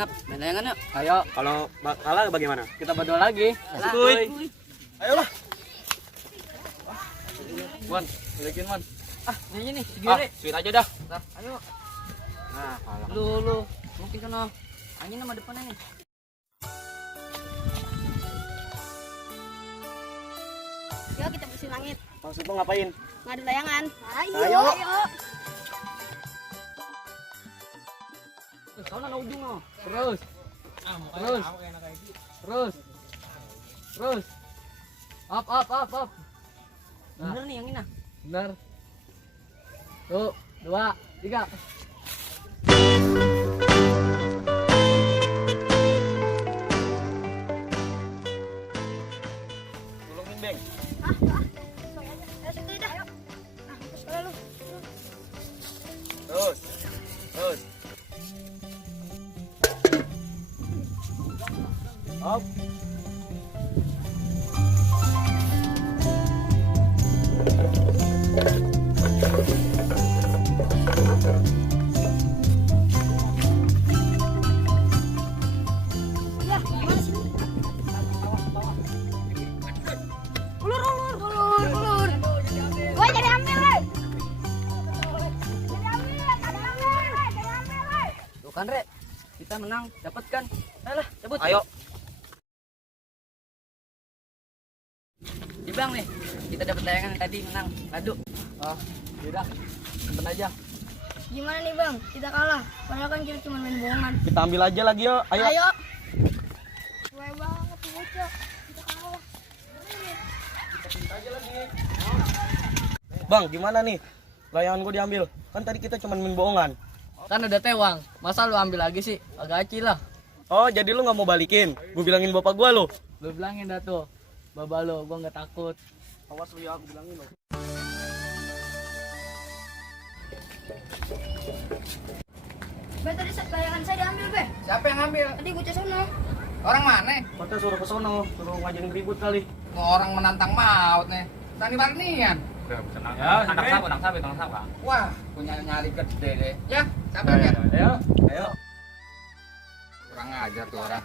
Ngap, main layangan yuk. Ayo, Kalau kalah bagaimana? kita berdoa lagi. Kuy. Ayolah. Mon, balikin Mon. Ini nih, Ah, segini. sweet aja dah. Nah, ayo. Nah, kalah. Lu. Mungkin kena. Angin sama depannya nih. Yuk kita bersihin langit. Maksud lu ngapain? Ngadu layangan. Ayo. Sana na ujung no. Terus. Terus. Up. Bener nih yang ini nah. Benar. Tuh, 2, 3. Tolongin, Beng. Terus. Up. Ulur. Gua jadi ambil, weh. Tuh kan, Re. Kita menang, dapat kan? Ayolah, cabut. Ayo. Di Bang nih. Kita dapat layangan tadi menang. Ngadu. Yaudah. Simpen aja. Gimana nih, Bang? Kita kalah. Padahal kan kita cuma main bohongan. Kita ambil aja lagi yuk. Ayo. Gue banget tuh bocah. Kita kalah. Bang, gimana nih? Layangan gua diambil. Kan tadi kita cuma main bohongan. Kan ada tewang. Masa lu ambil lagi sih? Agak acil lah. Oh, jadi lu nggak mau balikin? Gua bilangin bapak gua lo. Lu bilangin dah tuh. Baba lo, gua nggak takut. Awas lu ya, aku bilangin lo. Be, tadi layangan saya diambil, Be. Siapa yang ngambil? Tadi bocah sono. Orang mana? Kita suruh ke sono, suruh ngajarin ribut kali. Orang menantang maut nih. Tani Marnian. Tenang Ya, anak siapa? Wah, punya nyari gede deh. Ya, siapa ya? Ayo. Kurang ajar tuh orang.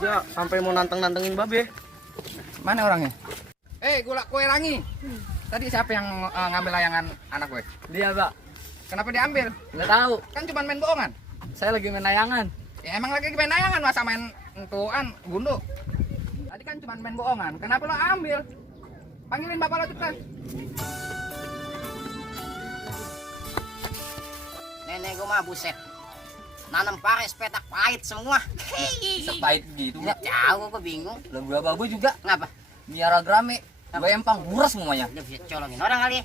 Ya, sampai mau nantengin babe. Mana orangnya? Gula kue rangi. Tadi siapa yang ngambil layangan anak gue? Dia, Pak. Kenapa diambil? Nggak tahu. Kan cuma main bohongan. Saya lagi main layangan. Ya emang lagi main layangan, masa main entuan gundu. Tadi kan cuma main bohongan. Kenapa lo ambil? Panggilin bapak lo cepetan. Nenek gue mah buset, nanam pares petak pahit semua. Sepahit gitu. Nggak tahu, gue bingung. Lo gua babu juga. Ngapa? Miara grame. Gue empang buras semuanya. Dia bisa colongin orang kali ya.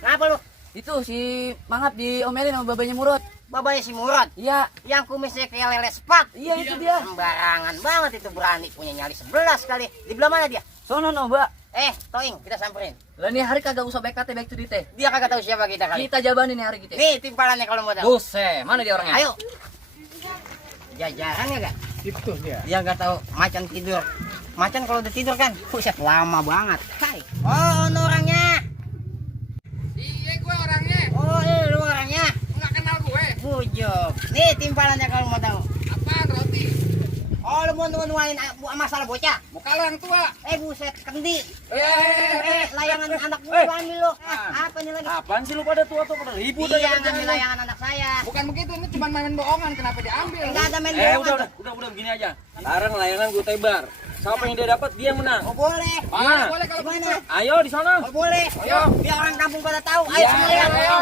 Kenapa lu? Itu si Mangap diomelin sama babanya Murad. Babanya si Murad, Iya, yang kumisnya kayak lele sepat. iya itu dia. Sembarangan banget itu, berani punya nyali 11 kali. Di belah mana dia? Sono no, Mbak. Toing, kita samperin. Lah nih hari kagak usah BKT back to the teh. Dia kagak tahu siapa kita kali. Kita jabanin nih hari kita. Nih timpalannya kalau mau tahu. Buset, mana dia orangnya? Ayo. Jajaran ya gak? Itu dia. Dia nggak tahu macan tidur. Macan kalau udah tidur kan, buset lama banget. Hai. Oh, ini orangnya. Iya, gue orangnya. Oh, lu orangnya. Nggak kenal gue. Bujuk. Nih timpalannya kalau mau tahu. Apaan roti? Oh, lu mau nuain masalah bocah? Muka lo yang tua. Buset, kendi. Eh, Layangan anak gua ambil lo. Apa ini lagi? Apaan sih lu pada tua-tua pada ribut aja Iya, kerjaan ngambil lu. layangan anak saya. bukan begitu, ini cuma main bohongan. Kenapa diambil? Enggak ada main bohongan. Udah begini aja. Sekarang layangan gue tebar. Siapa yang dia dapat dia yang menang. Oh, boleh. Boleh kalau Gimana? begitu. Ayo di sana. Oh, boleh. Ayo. Biar orang kampung pada tahu. Ayo Iya, semuanya. ayo.